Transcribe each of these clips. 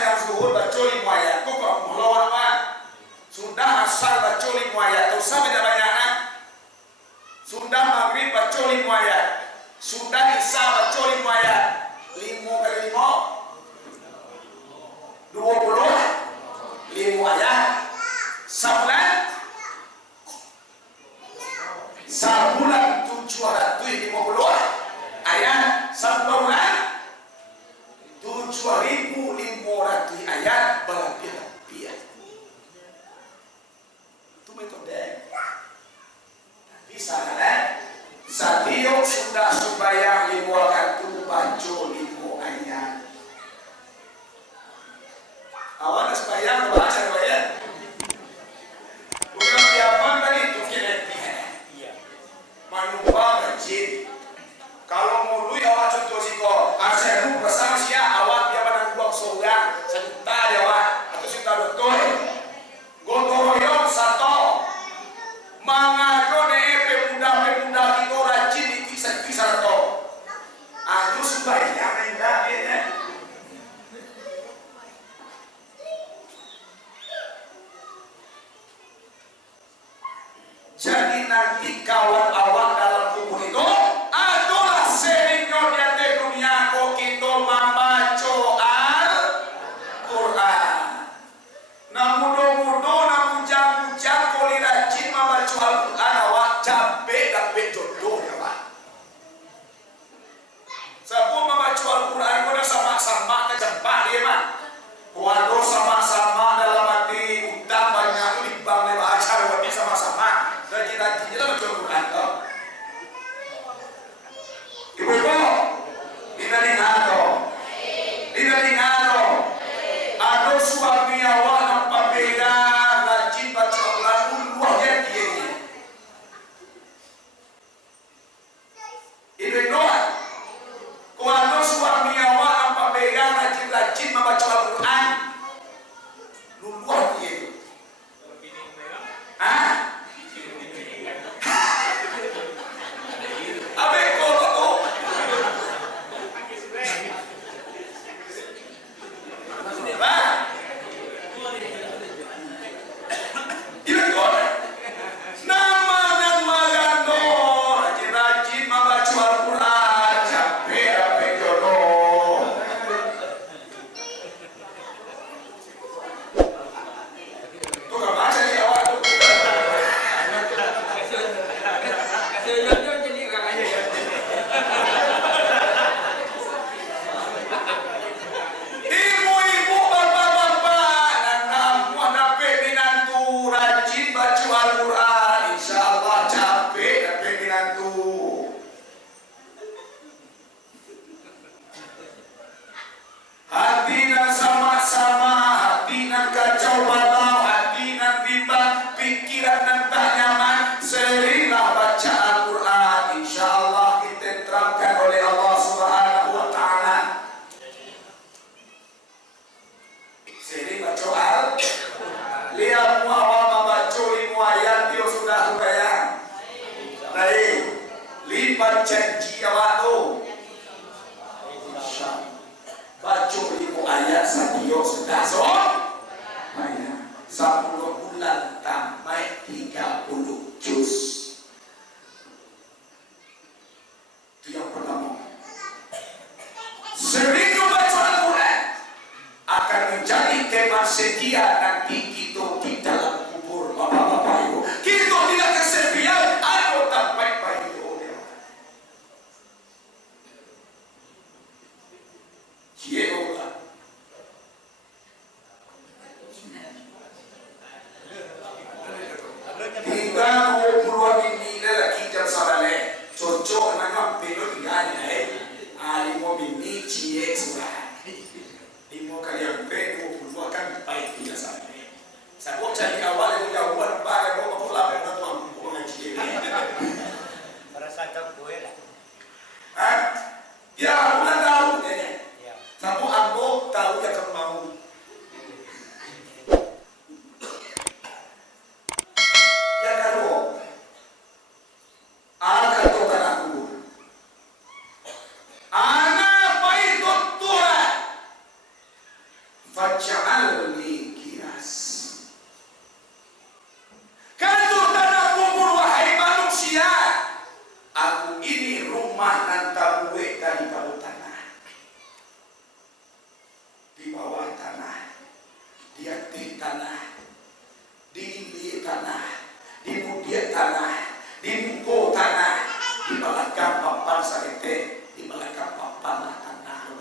sayang zuhur baca 5 ayat. Kok melawan sudah asar baca 5 ayat. Tak usah banyak-banyak kan? Sudah maghrib baca 5 ayat. Sudah isya baca 5 ayat. 5 kali 5 20 ayat. Sebulan 750 ayat. Sebulan 7.500 ayat berlebihan. Itu metode. Bisa kan? Setiap sudah sembahyang 5 waktu baca 5 ayat. Awak sembahyang baca ayat. Bukan tiap tadi itu kira-kira. Manusia rajin. Kalau mulu awak contoh siko, asal bersama sia awak dia pada buang seorang, sejuta dia awak atau sejuta betul. Gotoroyong satu. Mangado pemuda kita rajin ikut satu. Aku sembahyang enggak ini. Jadi nanti kawan awak dalam kubur itu adalah senior di dunia kok kita membaca Al-Quran. Namun jang koli rajin membaca Al-Quran awak capek jodoh ya Pak. Sebelum membaca Al-Quran kena sama-sama kejempak dia Pak. Waduh sama-sama dalam hati utang banyak di bank lewat acara wadi sama-sama. Rajin-rajin kita baca Al-Quran toh. Ibu-ibu, kita dengar toh. Ada suami awak nampak beda rajin baca Al-Quran luar biasa dia. Ini doa. Kalau ada suami awak nampak beda rajin membaca Al-Quran luar biasa. Abe kalau tu janji awak tu baca 5 ayat sadio sudah so ayat 10 bulan sampai 30 juz. Itu yang pertama. Sering baca Al-Quran akan menjadi teman setia nanti kita di dalam kubur bapak-bapak ibu. Kita tidak kesepian atau tanpa baik. Hingga 20 ini lagi jam sabale cocok dengan pelot gani alimo bini cie sudah 5 kali yang 20 kan baik tidak sampai faj'alni kiras. Kantor tanah kubur wahai manusia, aku ini rumah nan tabuwe daripada tanah. Di bawah tanah, di atas tanah, di ilir tanah, di mudia tanah, di muko tanah, di belakang papan sarete, di belakang papan tanah.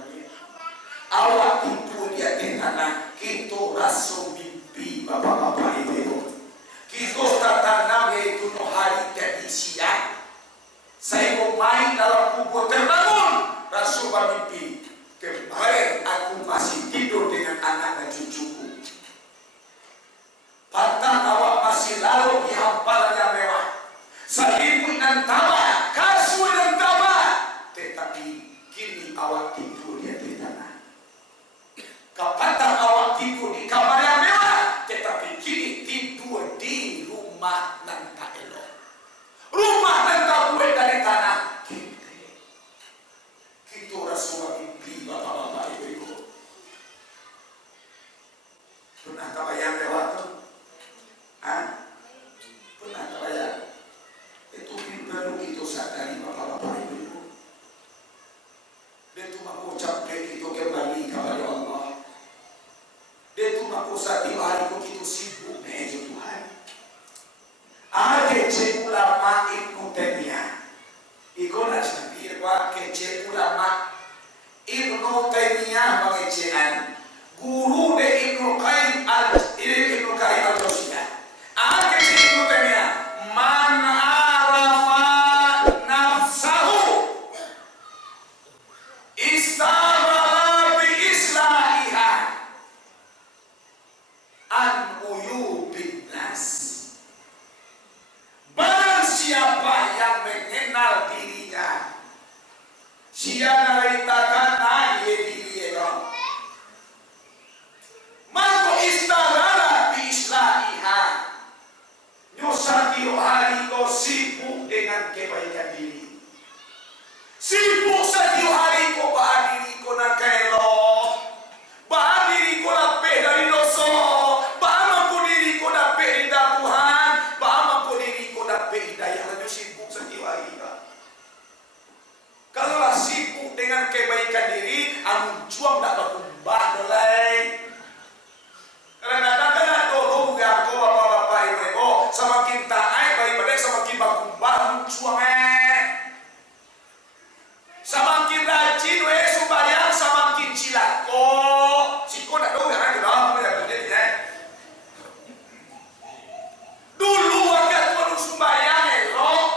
Awak itu di atas tanah, kita rasa mimpi bapak-bapak ibu-ibu. Kita tanam yaitu no hari jadi siang. Saya mau main dalam kubur terbangun, rasa mimpi. Kemarin aku masih tidur dengan anak dan cucuku. Patang awak masih lalu di hamparan yang mewah. Selimut dan tabah, kasur dan tabah. Tetapi kini awak tidur di atas tanah. Kapatang awak tidur di kamar yang mewah, tetapi kini tidur di rumah nan tak elok. Rumah nan tak buat dari tanah. Kita rasa mimpi bapak-bapak ibu-ibu. Pernah kebayang lewat tu? Pernah kebayang? Itu perlu kita sadari bapak-bapak ibu-ibu. Dia tu mengucap kita kembali kepada Allah. Dia tu mengucap di hari kita sibuk dengan Tuhan. Ada cek ulama Ibnu Taimiyah. Iko nak cakap bahawa kecek ulama Ibnu Taimiyah mengecekan guru de Ibnu Qayyim al-Jauziyah. Ada cek Ibnu Taimiyah, man arafa nafsahu istara bi islahiha an uyubin nas. Barang siapa yang mengenal dirinya, siapa ceritakan aye diri orang, maka istaghala bi islahiha. Nyusah hari kau sibuk dengan kebaikan diri, sibuk setiap hari kau bahas diri kau nak elok, bahas diri kau lapeh dari dosa, bahas mampu diri kau dapet ridha Tuhan, bahas mampu diri kau dapet hidayah. Lalu sibuk setiap hari. Kalau sibuk dengan kebaikan diri, amun juang tak berkumbah dolai. Kadang-kadang kan tolong ya kau bapak-bapak ibu, semakin taat daripada semakin berkumbah amun juang semakin rajin sembahyang semakin cilako. Siko tak tahu yang ada dalam apa dia. Dulu agak tuan sembahyang elok,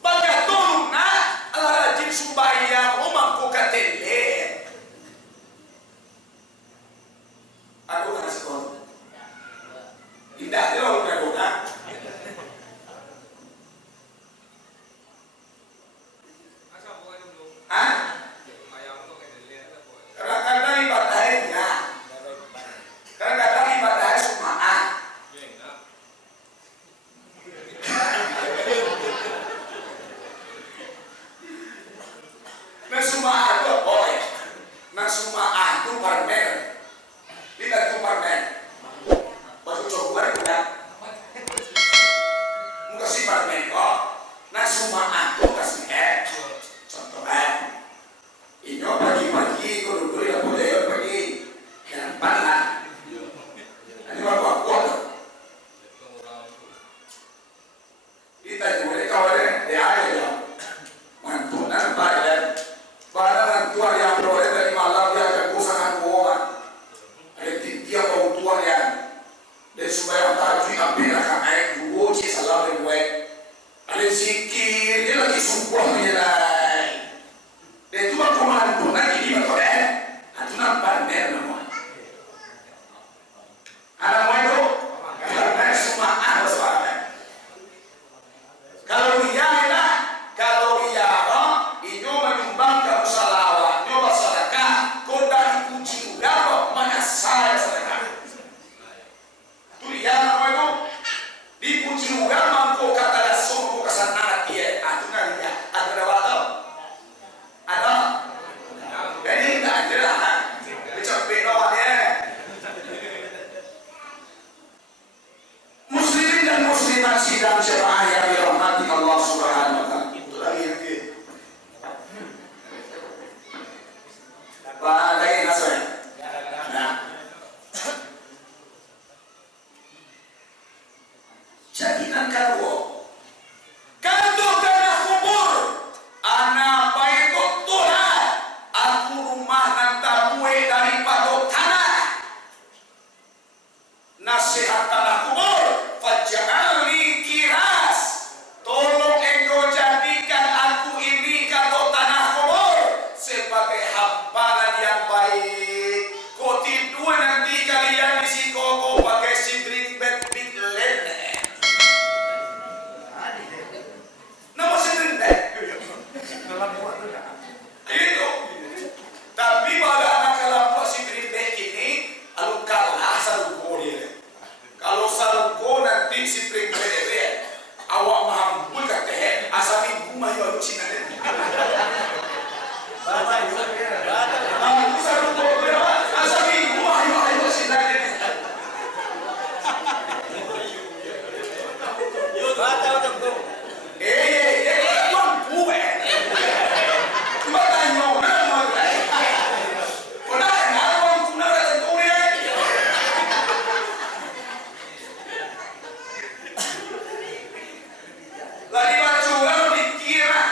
bagai tolong nak ala rajin sembahyang rumah ko katele. Aku nak sekolah. Indah dia orang berdoa. Kadang-kadang ibadahnya, kadang-kadang ibadahnya sumaan. Nah sumaan itu boleh, nah sumaan itu parmen, tidak itu parmen. Baru coba juga, muka si parmen kok. Nah sumaan itu kasih contohnya. Inyo pagi-pagi guru-guru yang boleh pergi yang panah. Ini baru aku. Kita boleh kawan dia ada yang mantunan pada barang tua yang boleh dari malam dia akan kusangan kuoman. Ada dia bawa tua yang dia supaya tak cuci api nak air dua cik salam dia buat. Ada zikir dia lagi sumpah menyerah. Dia tu aku mantu nak ini betul Atu nampak dia nama. Anak mau itu kerana semua ada soalan. Kalau dia nak, kalau dia orang, ini menyumbang ke musyawarah, nyoba sedekah, kau dah dipuji udah mana saya sedekah. Tu dia nama itu dipuji udah mampu kata dah sungguh kesana dia. Atu nak dia, ada waktu jemaah yang dirahmati Allah Subhanahu wa taala. Itu lagi yang dia. Lagi nasai. Nah. Jadi kalau kalau tanah kubur anak baik Tuhan aku rumah nanti kue daripada tanah nasihat tanah kubur faj'alni kiras tolong engkau jadikan aku ini kata tanah kubur sebagai hamparan yang baik kau tidur nanti kalian di siko pakai sidrik bed big lene nama sidrik bed itu tapi pada anak kelompok sidrik bed ini alu kalah salugo dia kalau salugo nanti sidrik bed awak mampu kata asal ibu mah yo cina aku salugo asal ibu mah yo cina lagi baca orang dikira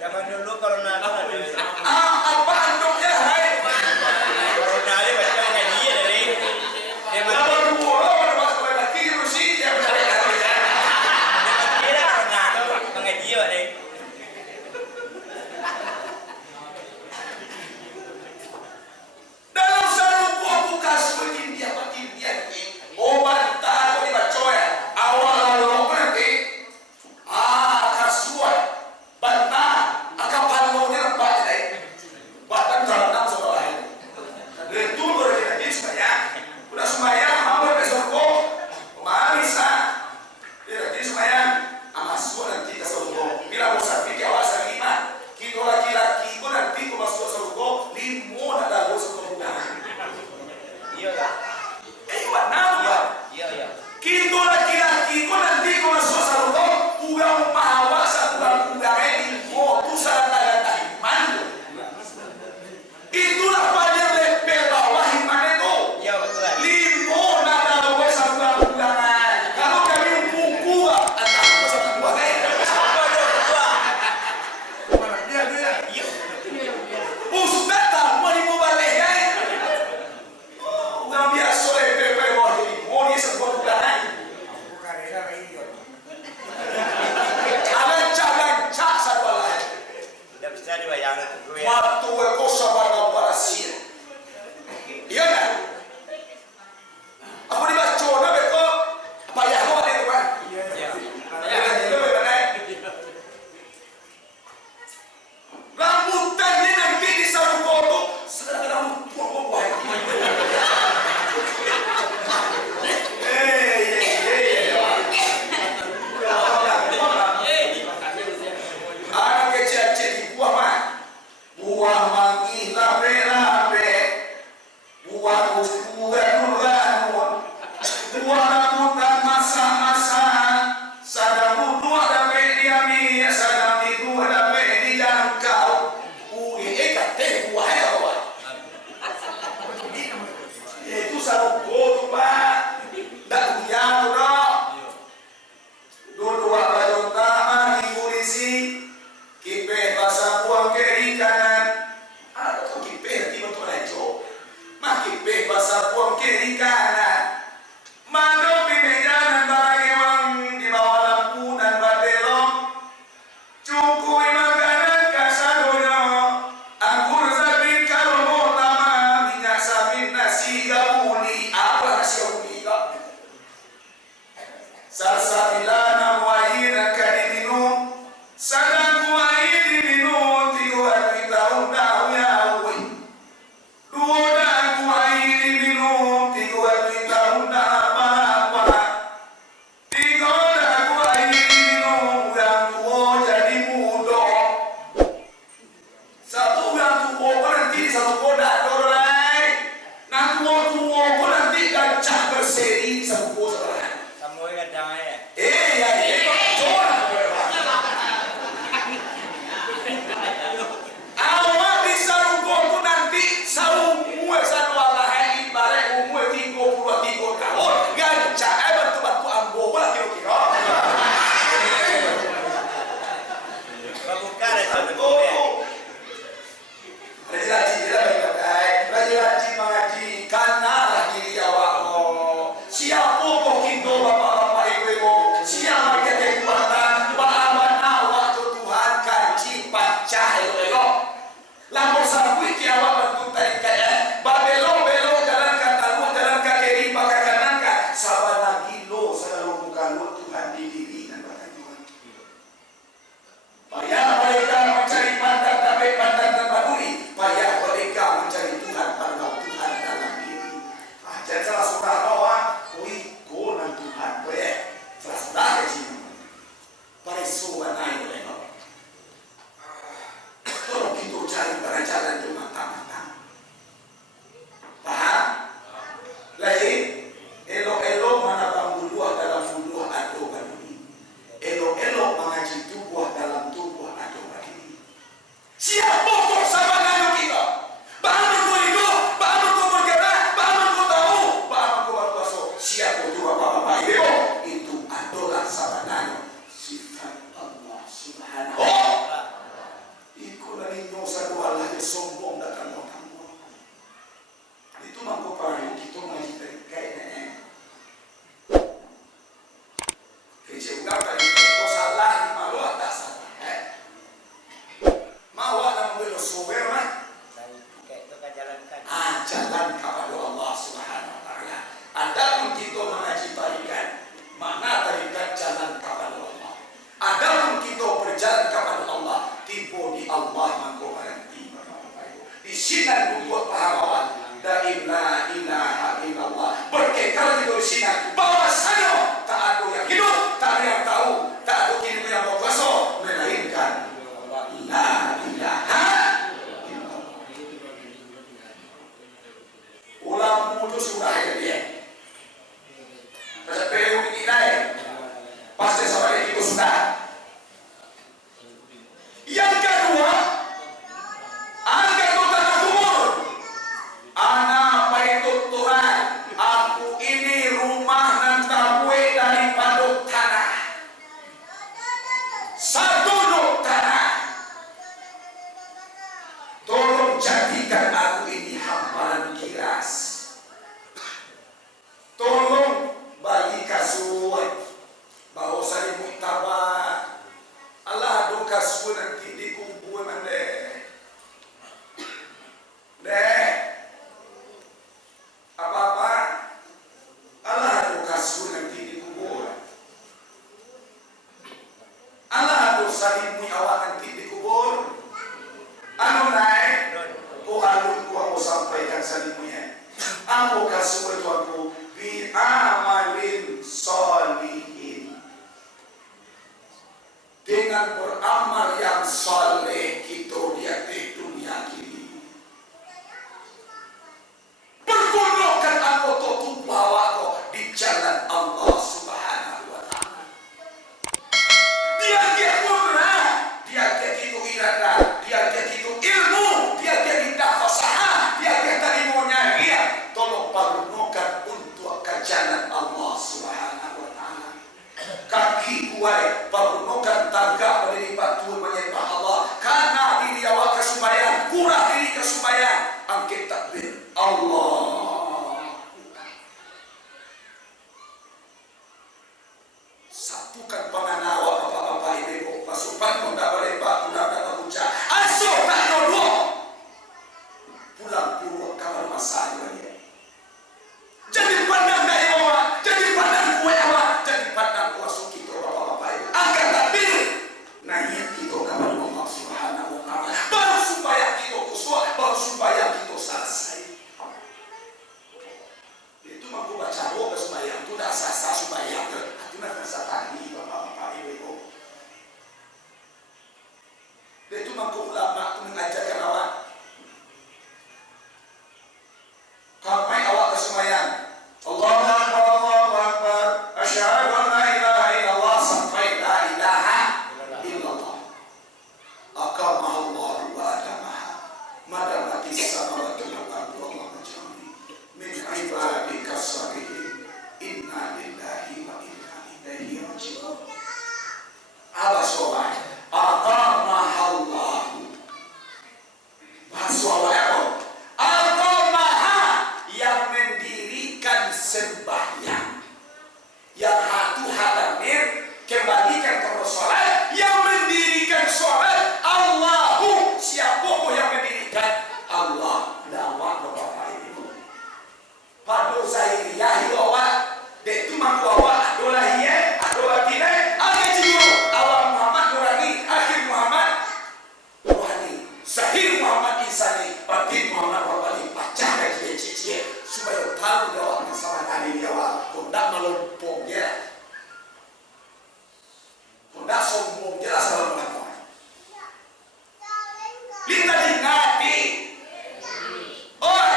Zaman dulu corona kan ada. Apaan dong ya, hai? Corona ini baca ngaji ya dari. Dia Apa dulu orang masuk lagi ke Rusia ya. Dia corona tuh ngaji ya dari. Dalam satu buku seperti dia pakai dia ni. Obat tak boleh baca ya. Awal nanti kasuat bantah akan palu dia Walakutan masa-masa sadang butuh dapat diami, sadang tidur dapat dijangkau. Kata buah awak. Itu sarung tu pak. Tak hujan dah. Dua bayon taman di polisi. Kipe pasang buang kiri kanan. Ada tu kipe tiba tu leco. Mak kipe pasang buang kiri kanan. Mando pimejanan barangewang di bawah lampu dan batelong. Cukui makanan kasadonya. Anggur sabit kalau mau tama minyak sabit nasi gabuni. Apa nasi gabuni kak? Salsabilana muair akan diminum. Sadang muair diminum 3 tahun dah yawi. 2 dan muair diminum 3 tahun dah. Seri sa buko sa bahay. Samoy ka dangay Awa di sa rugo ko nanti sa umuwi sa walahay ibare umuwi tigo pula tigo kahon. Gancha ay bantu-bantu ang buko wala kiro-kiro. Mabuka rin sa buko. Raji-raji raji-raji mengaji karena lagi dia awak. Siapa kau kinto bapak-bapak ibu-ibu? Siapa kita kekuatan? Bahawan awak tu Tuhan kaji pacah elok-elok. Lampau sarpui ki awak bantu tarik kaya. Babelok-belok jalan ke talu, jalan ke kiri, pakai kanan ke. Sabana kilo selalu bukan lu Tuhan di diri dan badan Tuhan. Payah mereka mencari pantat tapi pantat terbaduri. Payah mereka mencari Tuhan pada Tuhan dalam diri. Jadi salah surah doa. Tuhan boleh selesai sini. Pada suara naik oleh kau. Tolong kita cari pada jalan itu matang-matang. Paham? Lain, elok-elok mana banguluah dalam buluah atau baduni. Elok-elok mengaji tubuh dalam tubuh atau baduni. Siapa kau sahabat kita? Bahawa kau hidup, bahawa kau bergerak, bahawa kau tahu, bahawa kau berkuasa. Siapa juga bapak-bapak ibu itu adalah sahabatnya sifat Allah Subhanahu wa Ta'ala. Iko na ninyo sa duwala yung sombong na kamot-kamot. Ito man ko pareho dito mga kaya na eh. Kaya ugaw ka dito ko salah ni malo at salah. Mawa na mga sober man. Kayak itu kan jalan kan. Jalan kepada Allah Subhanahu wa Ta'ala. Adapun kita jalan Allah Subhanahu wa taala. Kaki kuai parunokan targa berdiri batu menyembah Allah karena diri awak kesubayan kurang diri kesubayan angkat takbir Allah. Satukan pangan awak bapak-bapak ibu pasukan pun tak boleh pak pulang tak berucap asuh tak dua pulang puluh kamar masa dia. Jadi pandang dari awak, jadi pandang kue awak, jadi pandang kuasa kita bapak-bapak ibu. Angkat takbir, naik kita kepada Allah Subhanahu wa taala. Baru supaya kita kuswa, baru supaya kita selesai. Itu mampu baca doa supaya itu dah sah supaya itu nak tadi bapak-bapak ibu. Itu mampu ulama itu mengajarkan awak. Kampai awak kesemayang Allahu Akbar, Allahu Akbar, asyhadu an la ilaha illallah sampai la ilaha illallah. Aqamahallahu wa adamaha madamati samawati wal ardi wa majami min ibadika salihin inna lillahi wa inna ilaihi raji'un. Apa sobat? Aqamahallahu bahasa apa? Sembahyang yang hatu hadamir kembalikan kepada sholat yang mendirikan sholat Allahu siapa yang mendirikan Allah lawak bapak ibu pada zahiriyah awak dek tu mampu awak adolah iya adolah tidak ada jiwa awak Muhammad Nurani akhir Muhammad Rohani zahir Muhammad Insani batin Muhammad Rabbani pacah dari cicit supaya tahu jawab masalah tadi jawab tidak melompong dia tidak sombong dia asal melakukan lita dingati oi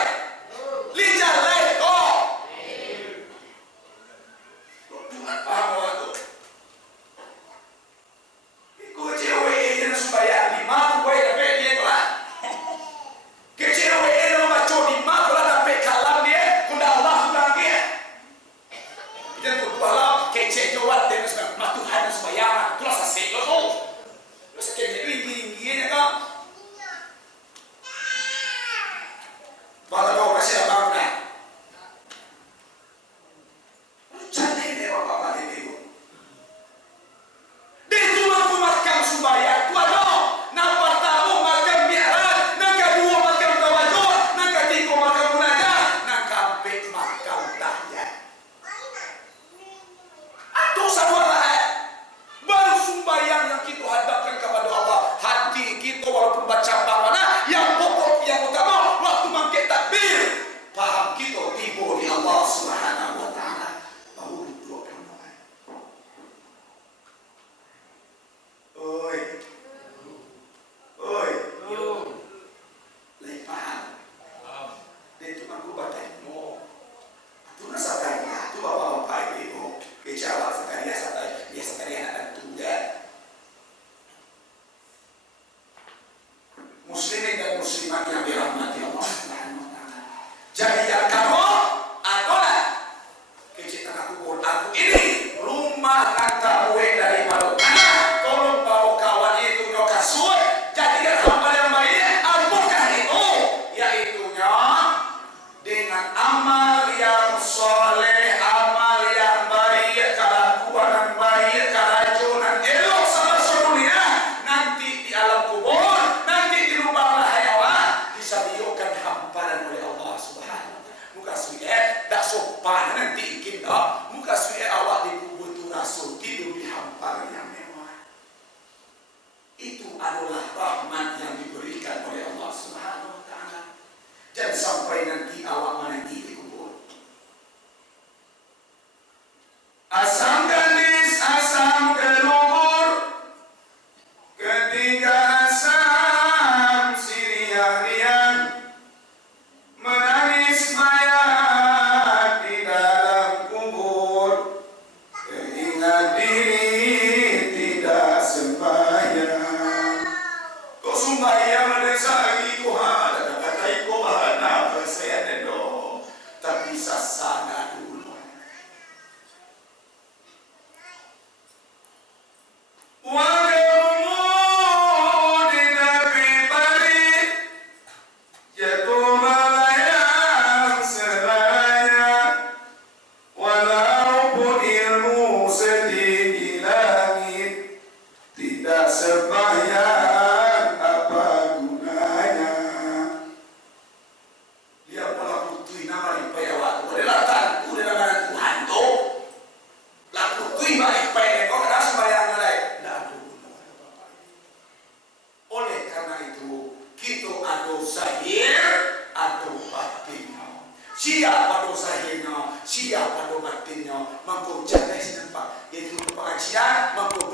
lita leko Tuhan paham waktu ikut cewek yang supaya lima gue dapat dia lah kecewa yang baca lima kalau dapat kalam dia kuda Allah kuda dia dan kuda kece jawab dengan sebab Tuhan supaya tu rasa selo tu terus kece tinggi kan pada kau kasih abang dah cantik deh bapak-bapak ibu dia cuma kumatkan supaya tu ada nampak tahu makan mi'raj nak kedua makan tawajuh nak ketiga makan munajat nak keempat makan tahiyat atau sabarlah baru sembahyang yang kita hadapkan kepada Allah hati kita walaupun baca mana yang pokok yang utama waktu mangkit takbir paham kita tiba di Allah Subhanahu wa taala baru dua kali oi oi lain paham dia itu mampu badanmu itu nasabahnya itu bapak-bapak ibu kejawab sekali dia sekali anak tunggal muslimin dan muslimat yang dirahmati Allah Subhanahu wa taala. Jadi yang kamu adalah kecintaan aku ini rumah nanti dari malu tolong bawa kawan itu nyoka suai jadikan hamba yang baik apakah itu yaitunya dengan amal yang soleh amal yang baik kelakuan yang baik kerajunan elok sama sedunia nanti di alam kubur nanti di lubang hayawan bisa diukan hamparan oleh Allah Subhanahu wa taala muka suye tak sopan nanti kita muka suye awak di kubur tu rasul tidur di hamparan yang mewah itu adalah rahmat yang diberikan oleh Allah Subhanahu wa taala dan sampai nanti awak menanti di kubur asam gadis asam gelubur ketika asam sirian menangis mayat di dalam kubur ingat diri tidak sembahyang kau sembahyang ada sagi kau ada kata kau bahan apa saya mangko jaga sinampak. Yaitu pengajian, mangko